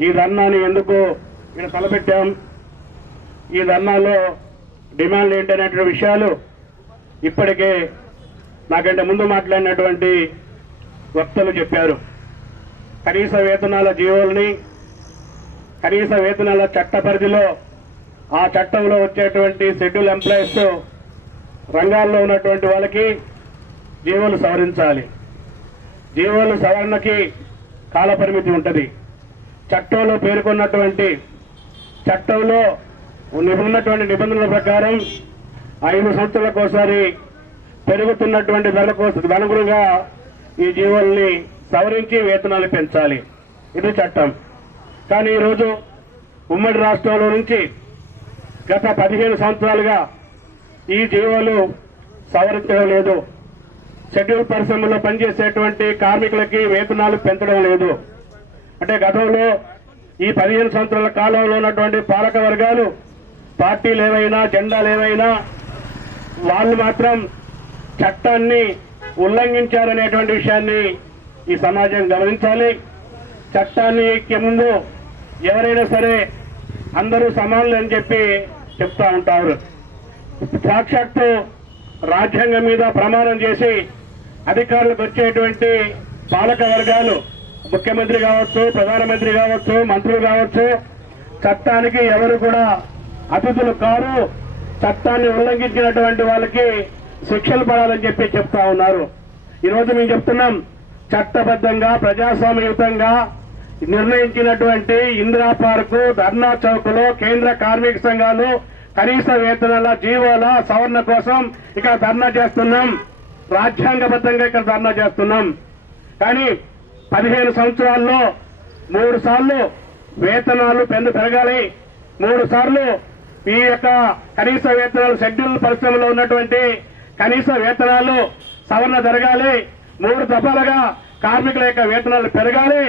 ఈ ధర్నాని ఎందుకు ఇక్కడ తలపెట్టాం? ఈ ధర్నాలో డిమాండ్ ఏంటనేటువంటి విషయాలు ఇప్పటికే నాకంటే ముందు మాట్లాడినటువంటి వక్తలు చెప్పారు. కనీస వేతనాల జీవోల్ని కనీస వేతనాల చట్ట పరిధిలో ఆ చట్టంలో వచ్చేటువంటి షెడ్యూల్ ఎంప్లాయీస్ రంగాల్లో ఉన్నటువంటి వాళ్ళకి జీవోలు సవరించాలి. జీవోలు సవరణకి కాలపరిమితి ఉంటుంది. చట్టంలో పేర్కొన్నటువంటి చట్టంలో ఉన్నటువంటి నిబంధనల ప్రకారం ఐదు సంవత్సరాలకు ఒకసారి పెరుగుతున్నటువంటి కోసం అనుగుణంగా ఈ జీవోల్ని సవరించి వేతనాలు పెంచాలి. ఇది చట్టం. కానీ ఈరోజు ఉమ్మడి రాష్ట్రంలో నుంచి గత పదిహేను సంవత్సరాలుగా ఈ జీవోలు సవరించడం లేదు. షెడ్యూల్ పరిశ్రమలో పనిచేసేటువంటి కార్మికులకి వేతనాలు పెంచడం లేదు. అంటే గతంలో ఈ పదిహేను సంవత్సరాల కాలంలో ఉన్నటువంటి పాలక వర్గాలు పార్టీలు ఏవైనా జెండాలు ఏవైనా వాళ్ళు మాత్రం చట్టాన్ని ఉల్లంఘించారనేటువంటి విషయాన్ని ఈ సమాజం గమనించాలి. చట్టాన్ని ముందు ఎవరైనా సరే అందరూ సమానులు అని చెప్పి చెప్తా ఉంటారు. సాక్షాత్తు రాజ్యాంగం మీద ప్రమాణం చేసి అధికారులకు వచ్చేటువంటి పాలక వర్గాలు ముఖ్యమంత్రి కావచ్చు ప్రధానమంత్రి కావచ్చు మంత్రులు కావచ్చు చట్టానికి ఎవరు కూడా అతిథులు కారు. చట్టాన్ని ఉల్లంఘించినటువంటి వాళ్ళకి శిక్షలు పడాలని చెప్పి చెప్తా ఉన్నారు. ఈరోజు మేము చెప్తున్నాం చట్టబద్ధంగా ప్రజాస్వామ్యయుతంగా నిర్ణయించినటువంటి ఇందిరా పార్కు ధర్నా చౌక్లో కేంద్ర కార్మిక సంఘాలు కనీస వేతనాల జీవోల సవరణ కోసం ఇక్కడ ధర్నా చేస్తున్నాం. రాజ్యాంగబద్ధంగా ఇక్కడ ధర్నా చేస్తున్నాం. కానీ పదిహేను సంవత్సరాల్లో మూడు సార్లు వేతనాలు పెందు పెరగాలి. మూడు సార్లు ఈ యొక్క కనీస వేతనాలు షెడ్యూల్ పరిశ్రమలో ఉన్నటువంటి కనీస వేతనాలు సవరణ జరగాలి. మూడు దఫాలుగా కార్మికుల యొక్క వేతనాలు పెరగాలి.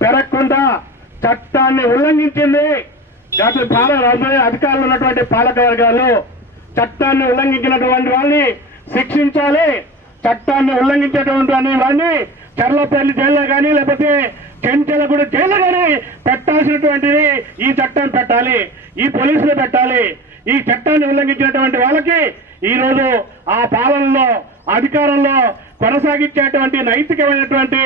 పెరగకుండా చట్టాన్ని ఉల్లంఘించింది గత పాలక అధికారులు ఉన్నటువంటి పాలక వర్గాలు. చట్టాన్ని ఉల్లంఘించినటువంటి వాళ్ళని శిక్షించాలి. చట్టాన్ని ఉల్లంఘించేటువంటి అనే వాడిని చర్లపల్లి జైల్లో కానీ లేకపోతే చెంచల కూడా జైల్లో కానీ పెట్టాల్సినటువంటిది ఈ చట్టాన్ని పెట్టాలి ఈ పోలీసులు పెట్టాలి. ఈ చట్టాన్ని ఉల్లంఘించినటువంటి వాళ్ళకి ఈ రోజు ఆ పాలనలో అధికారంలో కొనసాగించేటువంటి నైతికమైనటువంటి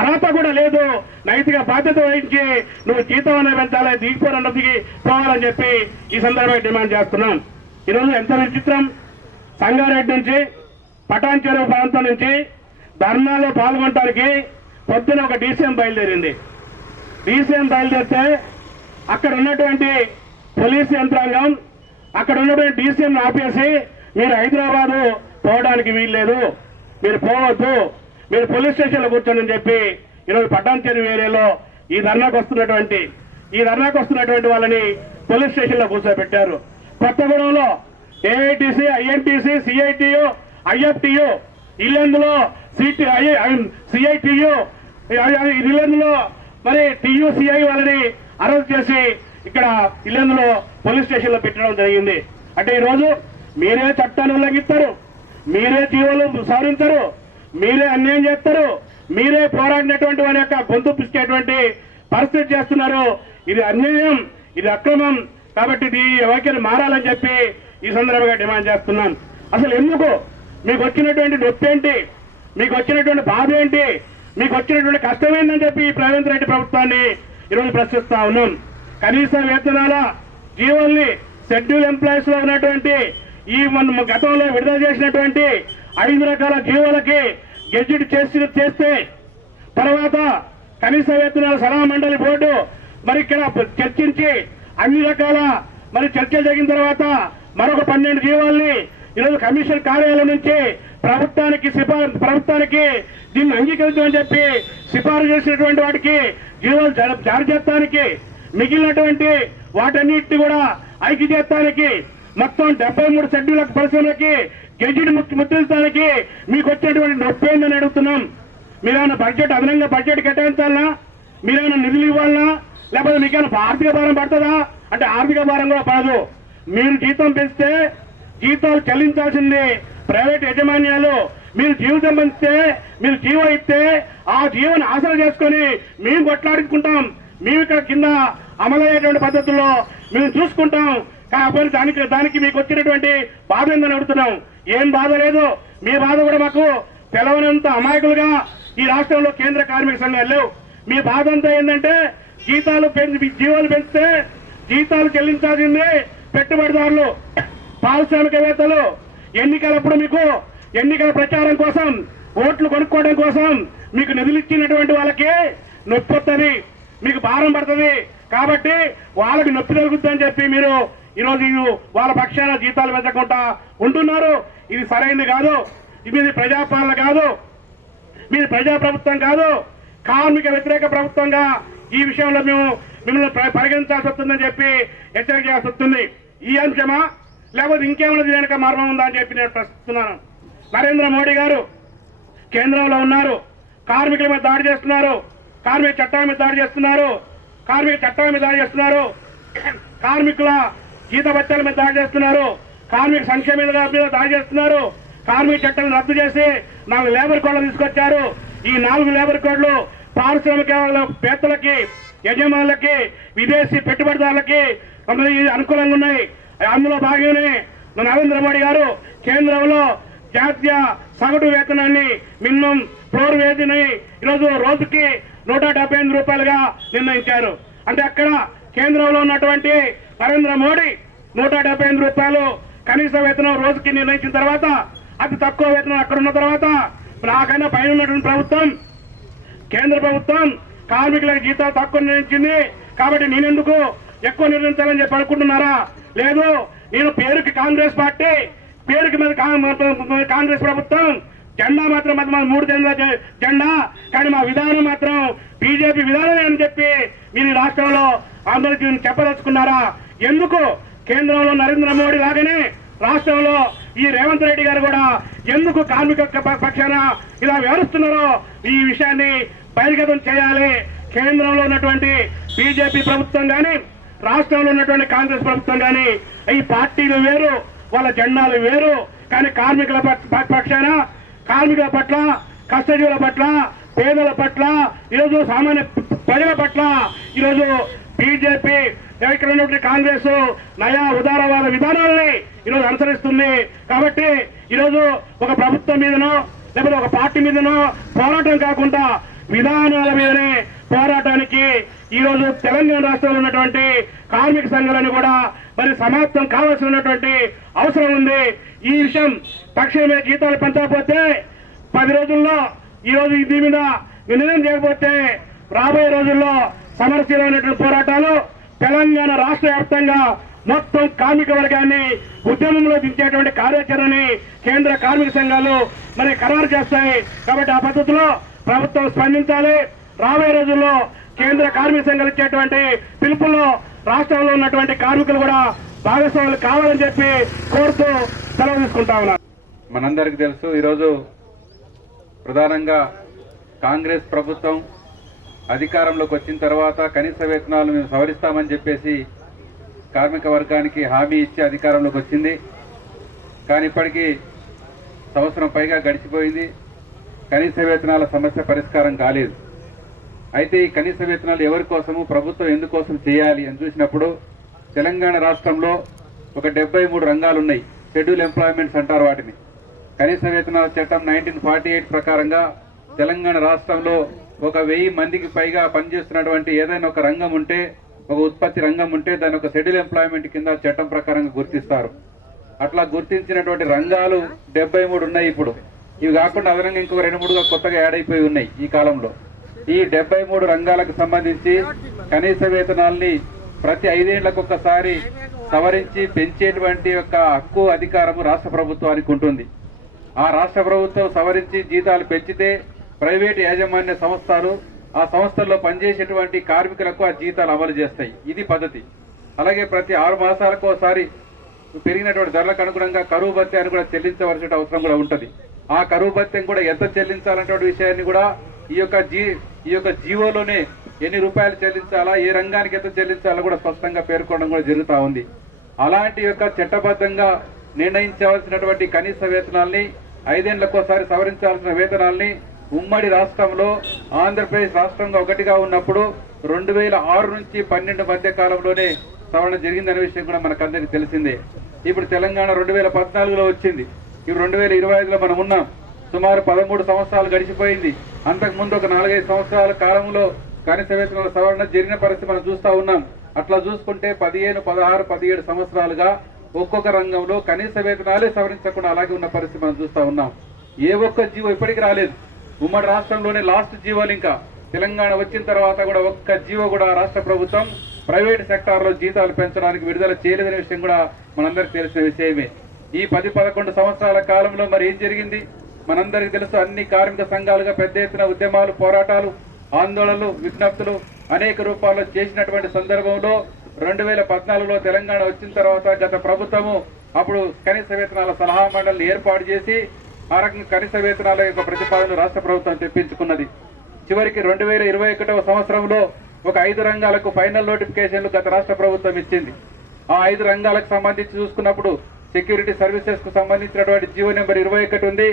అర్హత కూడా లేదు. నైతిక బాధ్యత వహించి నువ్వు జీతం అనేది పెంచాలి దిగిపోరన్నదికి పోవాలని చెప్పి ఈ సందర్భంగా డిమాండ్ చేస్తున్నాం. ఈరోజు ఎంత విచిత్రం. సంగారెడ్డి నుంచి పటాన్ చెరువు ప్రాంతం నుంచి ధర్నాలో పాల్గొనడానికి పొద్దున ఒక డీసీఎం బయలుదేరింది. డీసీఎం బయలుదేరితే అక్కడ ఉన్నటువంటి పోలీస్ యంత్రాంగం అక్కడ ఉన్నటువంటి డీసీఎం ఆపేసి మీరు హైదరాబాదు పోవడానికి వీల్లేదు మీరు పోవద్దు మీరు పోలీస్ స్టేషన్లో కూర్చోండి అని చెప్పి ఈరోజు పటాన్ చెరువు ఏరియాలో ఈ ధర్నాకు వస్తున్నటువంటి ఈ ధర్నాకు వస్తున్నటువంటి వాళ్ళని పోలీస్ స్టేషన్లో కూర్చోబెట్టారు. కొత్తగూడెంలో ఏఐటీసీ ఐఎన్టీసీ సిఐటియు ఐఎఫ్టియు ఇల్లందులో సిటి సిఐటియు ఇల్లందులో మరి టియుసిఐ వాళ్ళని అరెస్ట్ చేసి ఇక్కడ ఇల్లందులో పోలీస్ స్టేషన్లో పెట్టడం జరిగింది. అంటే ఈరోజు మీరే చట్టాన్ని ఉల్లంఘిస్తారు మీరే జీవోలు సవరించరు మీరే అన్యాయం చేస్తారు మీరే పోరాడినటువంటి వారి యొక్క గొంతు పిసికేటువంటి పరిస్థితి చేస్తున్నారు. ఇది అన్యాయం ఇది అక్రమం. కాబట్టి ఇది వైఖరి మారాలని చెప్పి ఈ సందర్భంగా డిమాండ్ చేస్తున్నాను. అసలు ఎందుకు? మీకు వచ్చినటువంటి నొప్పి ఏంటి మీకు వచ్చినటువంటి బాధ ఏంటి? మీకు వచ్చినటువంటి కష్టం ఏంటని చెప్పి ఈ రేవంత్ రెడ్డి ప్రభుత్వాన్ని ఈరోజు ప్రశ్నిస్తా ఉన్నాం. కనీస వేతనాల జీవోల్ని షెడ్యూల్ ఎంప్లాయీస్లో ఉన్నటువంటి ఈ మన గతంలో విడుదల చేసినటువంటి ఐదు రకాల జీవోలకి గెడ్జెట్ చేసి చేస్తే తర్వాత కనీస వేతనాల సలహా మండలి బోర్డు మరి ఇక్కడ చర్చించి అన్ని రకాల మరి చర్చలు జరిగిన తర్వాత మరొక పన్నెండు జీవాల్ని ఈరోజు కమిషన్ కార్యాలయం నుంచి ప్రభుత్వానికి సిఫారసు ప్రభుత్వానికి దీన్ని అంగీకరించమని చెప్పి సిఫారసు చేసినటువంటి వాటికి జీవాలు జారీ చేస్తానికి మిగిలినటువంటి వాటన్నిటిని కూడా ఐక్యచేత్తానికి మొత్తం డెబ్బై మూడు షెడ్యూల్ పరిశ్రమలకి గెజిట్ ముద్రించడానికి మీకు వచ్చేటువంటి నొప్పి ఏందని అడుగుతున్నాం. మీరేమైనా బడ్జెట్ అదనంగా బడ్జెట్ కేటాయించాలనా? మీరేమైనా నిధులు ఇవ్వాలనా? లేకపోతే మీకేమైనా ఆర్థిక భారం పడుతుందా? అంటే ఆర్థిక భారం కూడా పడదు. మీరు జీతం పెంచితే జీతాలు చెల్లించాల్సింది. ప్రైవేట్ యజమాన్యాలు మీరు జీవితం పెంచితే మీరు జీవం ఇస్తే ఆ జీవన ఆశలు చేసుకొని మేము కొట్లాడుకుంటాం మేము ఇక్కడ కింద అమలయ్యేటువంటి పద్ధతుల్లో మేము చూసుకుంటాం. కాకపోతే దానికి దానికి మీకు వచ్చినటువంటి బాధ ఏందని అడుగుతున్నాం. ఏం బాధ లేదు. మీ బాధ కూడా మాకు తెలవనంత అమాయకులుగా ఈ రాష్ట్రంలో కేంద్ర కార్మిక సంఘాలు లేవు మీ బాధ అంతా ఏంటంటే జీతాలు పెంచి మీ జీవాలు పెంచితే జీతాలు చెల్లించాల్సింది పెట్టుబడిదారులు పారిశ్రామికవేత్తలు ఎన్నికలప్పుడు మీకు ఎన్నికల ప్రచారం కోసం ఓట్లు కొనుక్కోవడం కోసం మీకు నిధులు ఇచ్చినటువంటి వాళ్ళకి నొప్పి వస్తుంది మీకు భారం పడుతుంది. కాబట్టి వాళ్ళకి నొప్పి తగ్గుతుందని చెప్పి మీరు ఈరోజు వాళ్ళ పక్షాన జీతాలు పెంచకుండా ఉంటున్నారు. ఇది సరైనది కాదు. ఇది ప్రజాపాలన కాదు. మీది ప్రజాప్రభుత్వం కాదు. కార్మిక వ్యతిరేక ప్రభుత్వంగా ఈ విషయంలో మేము మిమ్మల్ని పరిగణించాల్సి వస్తుందని చెప్పి హెచ్చరిక చేయాల్సి వస్తుంది ఈ అంశమా? లేకపోతే ఇంకేమైనా దీని మార్గం మర్మం ఉందా అని చెప్పి నేను ప్రశ్నిస్తున్నాను. నరేంద్ర మోడీ గారు కేంద్రంలో ఉన్నారు. కార్మికుల మీద దాడి చేస్తున్నారు. కార్మిక చట్టాల మీద దాడి చేస్తున్నారు. కార్మిక చట్టాల మీద దాడి చేస్తున్నారు. కార్మికుల జీతభత్యాల మీద దాడి చేస్తున్నారు. కార్మిక సంక్షేమ మీద దాడి చేస్తున్నారు. కార్మిక చట్టాలను రద్దు చేసి నాలుగు లేబర్ కోడ్లు తీసుకొచ్చారు. ఈ నాలుగు లేబర్ కోడ్లు పారిశ్రామిక పేదలకి యజమానులకి విదేశీ పెట్టుబడిదారులకి అనుకూలంగా ఉన్నాయి. అందులో భాగంగానే నరేంద్ర మోడీ గారు కేంద్రంలో జాతీయ సగటు వేతనాన్ని మినిమం ఫ్లోర్ వేతని ఈరోజు రోజుకి నూట డెబ్బై ఎనిమిది రూపాయలుగా నిర్ణయించారు. అంటే అక్కడ కేంద్రంలో ఉన్నటువంటి నరేంద్ర మోడీ నూట డెబ్బై ఎనిమిది రూపాయలు కనీస వేతనం రోజుకి నిర్ణయించిన తర్వాత అతి తక్కువ వేతనం అక్కడ ఉన్న తర్వాత నాకైనా పైన ఉన్నటువంటి ప్రభుత్వం కేంద్ర ప్రభుత్వం కార్మికులకు జీతాలు తక్కువ నిర్ణయించింది. కాబట్టి నేనెందుకు ఎక్కువ నిర్ణయించాలని చెప్పి అనుకుంటున్నారా? లేదు నేను పేరుకి కాంగ్రెస్ పార్టీ పేరుకి మీద కాంగ్రెస్ ప్రభుత్వం. జెండా మాత్రం మాత్రం మూడు జెండా జెండా కానీ మా విధానం మాత్రం బీజేపీ విధానమే అని చెప్పి మీరు ఈ రాష్ట్రంలో అందరికీ చెప్పదలుచుకున్నారా? ఎందుకు? కేంద్రంలో నరేంద్ర మోడీ లాగానే రాష్ట్రంలో ఈ రేవంత్ రెడ్డి గారు కూడా ఎందుకు కార్మిక పక్షాన ఇలా వ్యవహరిస్తున్నారో ఈ విషయాన్ని బహిర్గతం చేయాలి. కేంద్రంలో ఉన్నటువంటి బీజేపీ ప్రభుత్వం కానీ రాష్ట్రంలో ఉన్నటువంటి కాంగ్రెస్ ప్రభుత్వం కానీ ఈ పార్టీలు వేరు వాళ్ళ జెండాలు వేరు కానీ కార్మికుల పక్షాన కార్మికుల పట్ల కష్టజీవుల పట్ల పేదల పట్ల ఈరోజు సామాన్య ప్రజల పట్ల ఈరోజు బీజేపీ ఇక్కడ ఉన్నటువంటి కాంగ్రెస్ నయా ఉదారవాద విధానాలని ఈరోజు అనుసరిస్తుంది. కాబట్టి ఈరోజు ఒక ప్రభుత్వం మీదనో లేకపోతే ఒక పార్టీ మీదనో పోరాటం కాకుండా విధానాల మీదనే పోరాటానికి ఈ రోజు తెలంగాణ రాష్ట్రంలో ఉన్నటువంటి కార్మిక సంఘాలను కూడా మరి సమాప్తం కావాల్సినటువంటి అవసరం ఉంది. ఈ విషయం తక్షణమే జీతాలు పెంచకపోతే పది రోజుల్లో ఈ రోజు దీని మీద నిర్ణయం చేయకపోతే రాబోయే రోజుల్లో సమరశీలమైనటువంటి పోరాటాలు తెలంగాణ రాష్ట్ర వ్యాప్తంగా మొత్తం కార్మిక వర్గాన్ని ఉద్యమంలో దించేటువంటి కార్యాచరణని కేంద్ర కార్మిక సంఘాలు మరి ఖరారు చేస్తాయి. కాబట్టి ఆ పద్ధతిలో ప్రభుత్వం స్పందించాలి. రాబోయే రోజుల్లో కేంద్ర కార్మిక సంఘాలు ఇచ్చేటువంటి పిలుపుల్లో రాష్ట్రంలో ఉన్నటువంటి కార్మికులు కూడా భాగస్వాములు కావాలని చెప్పి కోరుతూ సెలవు తీసుకుంటా ఉన్నారు. మనందరికీ తెలుసు ఈరోజు ప్రధానంగా కాంగ్రెస్ ప్రభుత్వం అధికారంలోకి వచ్చిన తర్వాత కనీస వేతనాలు మేము సవరిస్తామని చెప్పేసి కార్మిక వర్గానికి హామీ ఇచ్చి అధికారంలోకి వచ్చింది. కానీ ఇప్పటికీ సంవత్సరం పైగా గడిచిపోయింది. కనీస వేతనాల సమస్య పరిష్కారం కాలేదు. అయితే ఈ కనీస వేతనాలు ఎవరి కోసము ప్రభుత్వం ఎందుకోసం చేయాలి అని చూసినప్పుడు తెలంగాణ రాష్ట్రంలో ఒక డెబ్బై మూడు రంగాలు ఉన్నాయి షెడ్యూల్ ఎంప్లాయ్మెంట్స్ అంటారు వాటిని. కనీస వేతనాల చట్టం నైన్టీన్ ఫార్టీ ఎయిట్ ప్రకారంగా తెలంగాణ రాష్ట్రంలో ఒక వెయ్యి మందికి పైగా పనిచేస్తున్నటువంటి ఏదైనా ఒక రంగం ఉంటే ఒక ఉత్పత్తి రంగం ఉంటే దాని ఒక షెడ్యూల్ ఎంప్లాయ్మెంట్ కింద చట్టం ప్రకారంగా గుర్తిస్తారు. అట్లా గుర్తించినటువంటి రంగాలు డెబ్బై మూడు ఉన్నాయి ఇప్పుడు. ఇవి కాకుండా అదనంగా ఇంకొక రెండు మూడుగా కొత్తగా యాడ్ అయిపోయి ఉన్నాయి ఈ కాలంలో. ఈ డెబ్బై మూడు రంగాలకు సంబంధించి కనీస వేతనాల్ని ప్రతి ఐదేళ్ళకు ఒక్కసారి సవరించి పెంచేటువంటి యొక్క హక్కు అధికారము రాష్ట్ర ప్రభుత్వానికి ఉంటుంది. ఆ రాష్ట్ర ప్రభుత్వం సవరించి జీతాలు పెంచితే ప్రైవేటు యాజమాన్య సంస్థలు ఆ సంస్థల్లో పనిచేసేటువంటి కార్మికులకు ఆ జీతాలు అమలు చేస్తాయి. ఇది పద్ధతి. అలాగే ప్రతి ఆరు మాసాలకు ఒకసారి పెరిగినటువంటి ధరలకు అనుగుణంగా కరువు భత్యాన్ని కూడా చెల్లించవలసిన అవసరం కూడా ఉంటుంది. ఆ కరువు భత్యం కూడా ఎంత చెల్లించాలనేటువంటి విషయాన్ని కూడా ఈ యొక్క జీ ఈ యొక్క జీవోలోనే ఎన్ని రూపాయలు చెల్లించాలా ఏ రంగానికి ఎంత చెల్లించాలో కూడా స్పష్టంగా పేర్కొనడం కూడా జరుగుతూ ఉంది. అలాంటి యొక్క చట్టబద్ధంగా నిర్ణయించవలసినటువంటి కనీస వేతనాల్ని ఐదేళ్ళకోసారి సవరించాల్సిన వేతనాల్ని ఉమ్మడి రాష్ట్రంలో ఆంధ్రప్రదేశ్ రాష్ట్రంగా ఒకటిగా ఉన్నప్పుడు రెండు వేల ఆరు నుంచి పన్నెండు మధ్య కాలంలోనే సవరణ జరిగిందనే విషయం కూడా మనకందరికీ తెలిసిందే. ఇప్పుడు తెలంగాణ రెండు వేల పద్నాలుగులో వచ్చింది. ఇప్పుడు రెండు వేల ఇరవై ఐదులో మనం ఉన్నాం. సుమారు పదమూడు సంవత్సరాలు గడిచిపోయింది. అంతకుముందు ఒక నాలుగైదు సంవత్సరాల కాలంలో కనీస వేతనాల సవరణ జరిగిన పరిస్థితి మనం చూస్తూ ఉన్నాం. అట్లా చూసుకుంటే పదిహేను పదహారు పదిహేడు సంవత్సరాలుగా ఒక్కొక్క రంగంలో కనీస వేతనాలే సవరించకుండా అలాగే ఉన్న పరిస్థితి మనం చూస్తూ ఉన్నాం. ఏ ఒక్క జీవో ఇప్పటికి రాలేదు. ఉమ్మడి రాష్ట్రంలోనే లాస్ట్ జీవోలు ఇంకా. తెలంగాణ వచ్చిన తర్వాత కూడా ఒక్క జీవో కూడా రాష్ట్ర ప్రభుత్వం ప్రైవేట్ సెక్టార్లో జీతాలు పెంచడానికి విడుదల చేయలేదనే విషయం కూడా మనందరికీ తెలిసిన విషయమే. ఈ పది పదకొండు సంవత్సరాల కాలంలో మరి ఏం జరిగింది? మనందరికీ తెలుసు అన్ని కార్మిక సంఘాలుగా పెద్ద ఎత్తున ఉద్యమాలు పోరాటాలు ఆందోళనలు విజ్ఞప్తులు అనేక రూపాల్లో చేసినటువంటి సందర్భంలో రెండు వేల పద్నాలుగులో తెలంగాణ వచ్చిన తర్వాత గత ప్రభుత్వము అప్పుడు కనీస వేతనాల సలహా మండలిని ఏర్పాటు చేసి ఆ రకంగా కనీస వేతనాల యొక్క ప్రతిపాదన రాష్ట్ర ప్రభుత్వం తెప్పించుకున్నది. చివరికి రెండు వేల ఇరవై ఒకటవ సంవత్సరంలో ఒక ఐదు రంగాలకు ఫైనల్ నోటిఫికేషన్లు గత రాష్ట్ర ప్రభుత్వం ఇచ్చింది. ఆ ఐదు రంగాలకు సంబంధించి చూసుకున్నప్పుడు సెక్యూరిటీ సర్వీసెస్కు సంబంధించినటువంటి జీవో నెంబర్ ఇరవై ఒకటి ఉంది.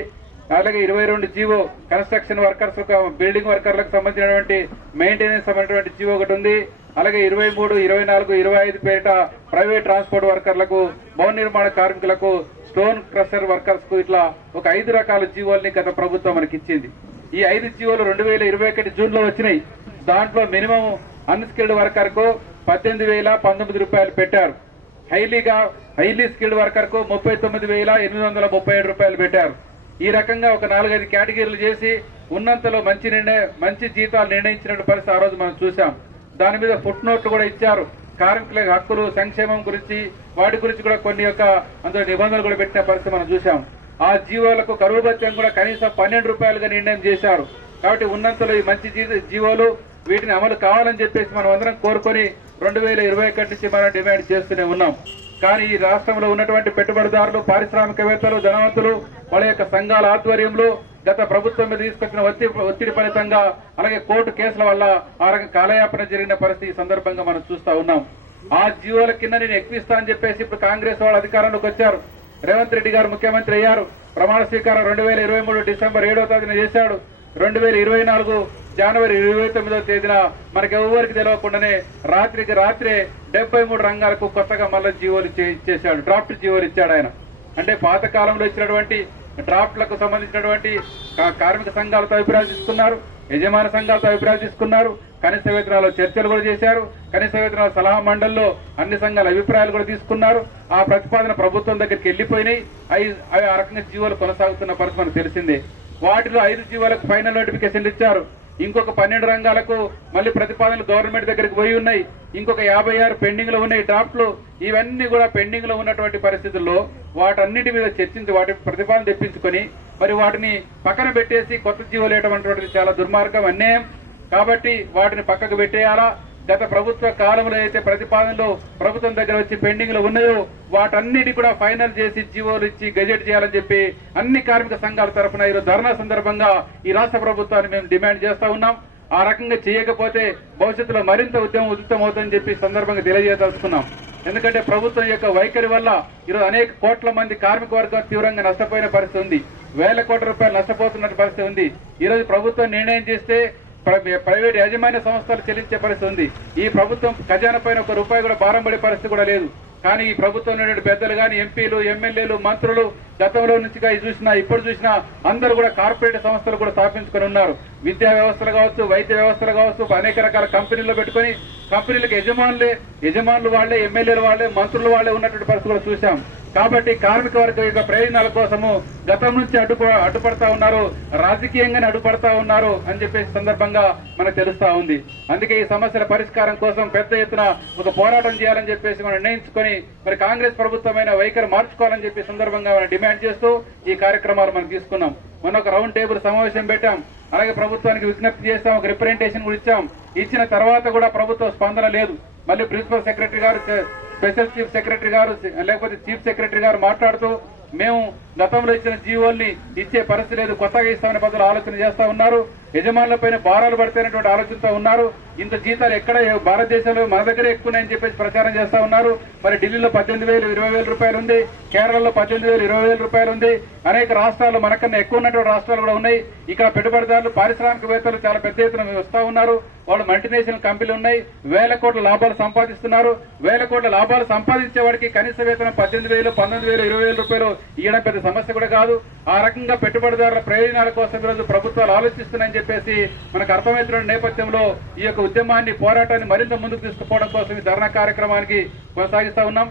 అలాగే ఇరవై రెండు జీవో కన్స్ట్రక్షన్ వర్కర్స్ బిల్డింగ్ వర్కర్లకు సంబంధించినటువంటి మెయింటెనెన్స్ సంబంధించినటువంటి జీవో ఒకటి ఉంది. అలాగే ఇరవై మూడు ఇరవై నాలుగు ఇరవై ఐదు పేరిట ప్రైవేట్ ట్రాన్స్పోర్ట్ వర్కర్లకు భవన నిర్మాణ కార్మికులకు స్టోన్ క్రషర్ వర్కర్స్కు ఇట్లా ఒక ఐదు రకాల జీవోల్ని గత ప్రభుత్వం మనకి ఇచ్చింది. ఈ ఐదు జీవోలు రెండు వేల ఇరవై ఒకటి జూన్లో వచ్చినాయి. దాంట్లో మినిమం అన్స్కిల్డ్ వర్కర్కు పద్దెనిమిది వేల పంతొమ్మిది రూపాయలు పెట్టారు. హైలీగా హైలీ స్కిల్డ్ వర్కర్కు ముప్పై తొమ్మిది వేల ఎనిమిది వందల ముప్పై ఏడు రూపాయలు పెట్టారు. ఈ రకంగా ఒక నాలుగైదు కేటగిరీలు చేసి ఉన్నంతలో మంచి నిర్ణయం మంచి జీతాలు నిర్ణయించిన పరిస్థితి ఆ రోజు మనం చూసాం దాని మీద ఫుట్ నోట్లు కూడా ఇచ్చారు. కార్మికుల హక్కులు సంక్షేమం గురించి వాటి గురించి కూడా కొన్ని యొక్క అందులో నిబంధనలు కూడా పెట్టిన పరిస్థితి మనం చూసాం ఆ జీవోలకు కరువు భత్యం కూడా కనీసం పన్నెండు రూపాయలుగా నిర్ణయం చేశారు. కాబట్టి ఉన్నంతలో ఈ మంచి జీవోలు వీటిని అమలు కావాలని చెప్పేసి మనం అందరం కోరుకొని రెండు వేల ఇరవై ఒకటి నుంచి మనం డిమాండ్ చేస్తూనే ఉన్నాం. కానీ ఈ రాష్ట్రంలో ఉన్నటువంటి పెట్టుబడిదారులు పారిశ్రామికవేత్తలు ధనవంతులు వాళ్ళ యొక్క సంఘాల ఆధ్వర్యంలో గత ప్రభుత్వం మీద తీసుకొచ్చిన ఒత్తిడి ఒత్తిడి ఫలితంగా అలాగే కోర్టు కేసుల వల్ల ఆ రకంగా కాలయాపన జరిగిన పరిస్థితి సందర్భంగా మనం చూస్తా ఉన్నాం. ఆ జీవోల కింద నేను ఎక్కువిస్తా అని చెప్పేసి ఇప్పుడు కాంగ్రెస్ వాళ్ళు అధికారంలోకి వచ్చారు. రేవంత్ రెడ్డి గారు ముఖ్యమంత్రి అయ్యారు. ప్రమాణ స్వీకారం రెండు వేల ఇరవై మూడు డిసెంబర్ ఏడవ తేదీన చేశాడు. రెండు వేల ఇరవై నాలుగు జనవరి ఇరవై తొమ్మిదవ తేదీన మనకి ఎవరికి తెలియకుండానే రాత్రికి రాత్రే డెబ్బై మూడు రంగాలకు కొత్తగా మళ్ళీ జీవోలు ఇచ్చే- డ్రాఫ్ట్ జీవోలు ఇచ్చాడు ఆయన. అంటే పాత కాలంలో ఇచ్చినటువంటి డ్రాఫ్ట్లకు సంబంధించినటువంటి కార్మిక సంఘాలతో అభిప్రాయాలు తీసుకున్నారు యజమాని సంఘాలతో అభిప్రాయాలు తీసుకున్నారు కనీస వేతనాలు చర్చలు కూడా చేశారు కనీస వేతనాల సలహా మండలిలో అన్ని సంఘాల అభిప్రాయాలు కూడా తీసుకున్నారు. ఆ ప్రతిపాదన ప్రభుత్వం దగ్గరికి వెళ్ళిపోయినాయి. అవి అవి ఆ రకంగా జీవోలు కొనసాగుతున్న పరిస్థితి మనకు తెలిసిందే. వాటిలో ఐదు జీవోలకు ఫైనల్ నోటిఫికేషన్లు ఇచ్చారు. ఇంకొక పన్నెండు రంగాలకు మళ్ళీ ప్రతిపాదనలు గవర్నమెంట్ దగ్గరికి పోయి ఉన్నాయి. ఇంకొక యాభై ఆరు పెండింగ్లో ఉన్నాయి డ్రాఫ్ట్లు. ఇవన్నీ కూడా పెండింగ్లో ఉన్నటువంటి పరిస్థితుల్లో వాటన్నిటి మీద చర్చించి వాటి ప్రతిపాదన తెప్పించుకొని మరి వాటిని పక్కన పెట్టేసి కొత్త జీవోలు చాలా దుర్మార్గం అన్యాయం. కాబట్టి వాటిని పక్కకు పెట్టేయాలా? గత ప్రభుత్వ కాలంలో అయితే ప్రతిపాదనలు ప్రభుత్వం దగ్గర వచ్చి పెండింగ్లో ఉన్నాయో వాటన్నిటి కూడా ఫైనల్ చేసి జీవోలు ఇచ్చి గజెట్ చేయాలని చెప్పి అన్ని కార్మిక సంఘాల తరఫున ఈరోజు ధర్నా సందర్భంగా ఈ రాష్ట్ర ప్రభుత్వాన్ని మేము డిమాండ్ చేస్తా ఉన్నాం. ఆ రకంగా చేయకపోతే భవిష్యత్తులో మరింత ఉద్యమం ఉధృతమవుతుందని చెప్పి సందర్భంగా తెలియజేదలుచుకున్నాం ఎందుకంటే ప్రభుత్వం యొక్క వైఖరి వల్ల ఈరోజు అనేక కోట్ల మంది కార్మిక వర్గం తీవ్రంగా నష్టపోయిన పరిస్థితి ఉంది. వేల కోట్ల రూపాయలు నష్టపోతున్న పరిస్థితి ఉంది. ఈరోజు ప్రభుత్వం నిర్ణయం చేస్తే ప్రైవేట్ యాజమాన్య సంస్థలు చెల్లించే పరిస్థితి ఉంది. ఈ ప్రభుత్వం ఖజానా పైన ఒక రూపాయి కూడా భారం పడే పరిస్థితి కూడా లేదు. కానీ ఈ ప్రభుత్వం పెద్దలు కానీ ఎంపీలు ఎమ్మెల్యేలు మంత్రులు గతంలో నుంచి చూసినా ఇప్పుడు చూసినా అందరూ కూడా కార్పొరేట్ సంస్థలు కూడా స్థాపించుకొని ఉన్నారు. విద్యా వ్యవస్థలు కావచ్చు వైద్య వ్యవస్థలు కావచ్చు అనేక రకాల కంపెనీలు పెట్టుకొని కంపెనీలకు యజమానులే యజమానులు వాళ్ళే ఎమ్మెల్యేలు వాళ్ళే మంత్రులు వాళ్ళే ఉన్నటువంటి పరిస్థితులు చూశాం. కాబట్టి కార్మిక వర్గం యొక్క ప్రయోజనాల కోసము గతం నుంచి అడ్డు అడ్డుపడతా ఉన్నారు రాజకీయంగానే అడ్డుపడతా ఉన్నారు అని చెప్పేసి సందర్భంగా మనకు తెలుస్తా ఉంది. అందుకే ఈ సమస్యల పరిష్కారం కోసం పెద్ద ఎత్తున ఒక పోరాటం చేయాలని చెప్పేసి మనం నిర్ణయించుకొని మరి కాంగ్రెస్ ప్రభుత్వమైన వైఖరి మార్చుకోవాలని చెప్పి సందర్భంగా మనం డిమాండ్ చేస్తూ ఈ కార్యక్రమాలు మనం తీసుకున్నాం. మొన్న ఒక రౌండ్ టేబుల్ సమావేశం పెట్టాం. అలాగే ప్రభుత్వానికి విజ్ఞప్తి చేస్తాం ఒక రిప్రజెంటేషన్ కూడా ఇచ్చాం. ఇచ్చిన తర్వాత కూడా ప్రభుత్వ స్పందన లేదు. మళ్ళీ ప్రిన్సిపల్ సెక్రటరీ గారు స్పెషల్ చీఫ్ సెక్రటరీ గారు లేకపోతే చీఫ్ సెక్రటరీ గారు మాట్లాడుతూ మేము గతంలో ఇచ్చిన జీవోల్ని ఇచ్చే పరిస్థితి లేదు. కొత్తగా ఇస్తామనే పద్ధతులు ఆలోచన చేస్తా ఉన్నారు. యజమానులపైన భారాలు పడితేనటువంటి ఆలోచనతో ఉన్నారు. ఇంత జీతాలు ఎక్కడ? భారతదేశంలో మన దగ్గరే ఎక్కువని చెప్పేసి ప్రచారం చేస్తా ఉన్నారు. మరి ఢిల్లీలో పద్దెనిమిది వేలు ఇరవై వేల రూపాయలు ఉంది. కేరళలో పద్దెనిమిది వేలు ఇరవై వేల రూపాయలు ఉంది. అనేక రాష్ట్రాలు మనకన్నా ఎక్కువ ఉన్నటువంటి రాష్ట్రాలు కూడా ఉన్నాయి. ఇక్కడ పెట్టుబడిదారులు పారిశ్రామికవేత్తలు చాలా పెద్ద ఎత్తున వస్తూ ఉన్నారు. వాళ్ళు మల్టీనేషనల్ కంపెనీలు ఉన్నాయి. వేల కోట్ల లాభాలు సంపాదిస్తున్నారు. వేల కోట్ల లాభాలు సంపాదించే వాడికి కనీస వేతనం పద్దెనిమిది వేలు పంతొమ్మిది వేలు ఇరవై వేల రూపాయలు ఇవ్వడం పెద్ద సమస్య కూడా కాదు. ఆ రకంగా పెట్టుబడిదారుల ప్రయోజనాల కోసం ఈరోజు ప్రభుత్వాలు ఆలోచిస్తున్నాయని చెప్పేసి మనకు అర్థమవుతున్న నేపథ్యంలో ఈ యొక్క ఉద్యమాన్ని పోరాటాన్ని మరింత ముందుకు తీసుకుపోవడం కోసం ఈ ధర్నా కార్యక్రమానికి కొనసాగిస్తా ఉన్నాం.